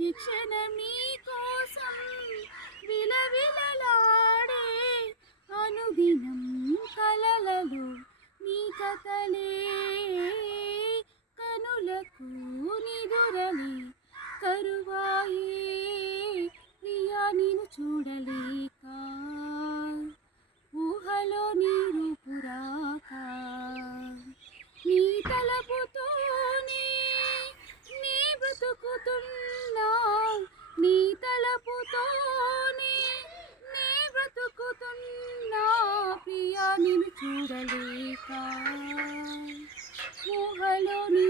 ఈ క్షణం నీ కోసం విలవిలలాడే అనుదినం కలలలో నీ కథలే కనులకు నిదురలే కరువాయే ప్రియా నిన్ను చూడలేక ఊహలో నీ రూపురాక నీ తలపుతోనే నీ బ్రతుకుతున్నా నీ తలపుతోనే నీ బ్రతుకుతున్నా ప్రియా నిన్ను చూడలేక ఊహలో నీ